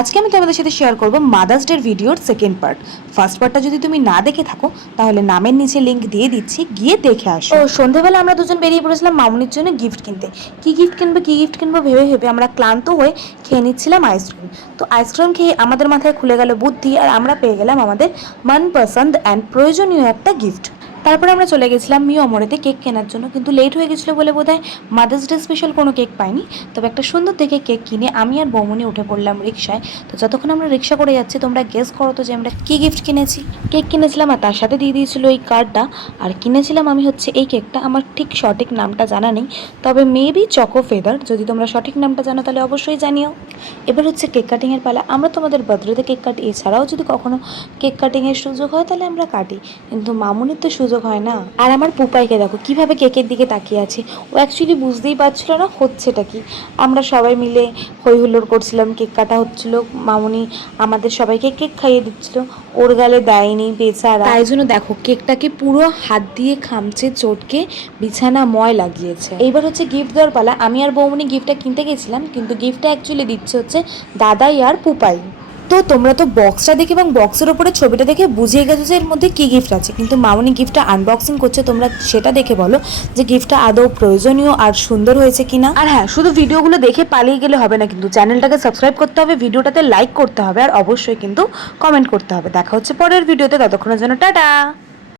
আজকে আমি তোমাদের সাথে শেয়ার করব মাদার্স ডে ভিডিওর সেকেন্ড পার্ট। ফার্স্ট পার্টটা যদি তুমি না দেখে থাকো তাহলে নামের নিচে লিংক দিয়ে দিচ্ছি, গিয়ে দেখে আসো। সন্ধ্যেবেলা আমরা দুজন বেরিয়ে পড়েছিলাম মামুনির জন্য গিফট কিনতে। কি গিফট কিনবো ভেবে ভেবে আমরা ক্লান্ত হয়ে খেয়ে নিচ্ছিলাম আইসক্রিম। তো আইসক্রিম খেয়ে আমাদের মাথায় খুলে গেল বুদ্ধি, আর আমরা পেয়ে গেলাম আমাদের মনপসন্দ অ্যান্ড প্রয়োজনীয় একটা গিফট। তারপরে আমরা চলে গেছিলাম মিও অমরেতে কেক কেনার জন্য, কিন্তু লেট হয়ে গেছিলো বলে বোধহয় মাদার্স ডে স্পেশাল কোনো কেক পাইনি। তবে একটা সুন্দর দেখে কেক কিনে আমি আর বৌমনি উঠে পড়লাম রিক্সায়। তো যতক্ষণ আমরা রিক্সা করে যাচ্ছি তোমরা গেস করো তো যে আমরা কী গিফট কিনেছি। কেক কিনেছিলাম আর তার সাথে দিয়ে দিয়েছিল এই কার্ডটা। আর কিনেছিলাম আমি হচ্ছে এই কেকটা, আমার ঠিক সঠিক নামটা জানা নেই, তবে মেবি চকো ফেদার। যদি তোমরা সঠিক নামটা জানো তাহলে অবশ্যই জানিও। এবার হচ্ছে কেক কাটিংয়ের পালা। আমরা তোমাদের বার্থডেতে কেক কাটি, এছাড়াও যদি কখনো কেক কাটিংয়ের সুযোগ হয় তাহলে আমরা কাটি, কিন্তু মামুনির তো সুযোগ হয় না। আর আমার পুপাইকে দেখো কিভাবে কেকের দিকে তাকিয়ে আছে, ও অ্যাকচুয়ালি বুঝতেই পারছিল না হচ্ছেটা কি। আমরা সবাই মিলে হই হুল্লোড় করছিলাম, কেক কাটা হচ্ছিল, মামুনি আমাদের সবাইকে কেক খাইয়ে দিচ্ছিল, ওর গালে দেয়নি বেচারা। তাই জন্য দেখো কেকটাকে পুরো হাত দিয়ে খামচে চটকে বিছানাময় লাগিয়েছে। এইবার হচ্ছে গিফট দেওয়ার পালা। আমি আর বৌমনি গিফটটা কিনতে গেছিলাম, কিন্তু গিফটটা অ্যাকচুয়ালি দিচ্ছে হচ্ছে দাদাই আর পুপাই। তো তোমরা তো বক্সটা দেখে এবং বক্সের ওপরে ছবিটা দেখে বুঝিয়ে গেছো যে এর মধ্যে কী গিফট আছে, কিন্তু মামুনি গিফটটা আনবক্সিং করছে, তোমরা সেটা দেখে বলো যে গিফটটা আদৌ প্রয়োজনীয় আর সুন্দর হয়েছে কিনা। আর হ্যাঁ, শুধু ভিডিওগুলো দেখে পালিয়ে গেলে হবে না, কিন্তু চ্যানেলটাকে সাবস্ক্রাইব করতে হবে, ভিডিওটাতে লাইক করতে হবে, আর অবশ্যই কিন্তু কমেন্ট করতে হবে। দেখা হচ্ছে পরের ভিডিওতে, ততক্ষণের জন্য টাটা।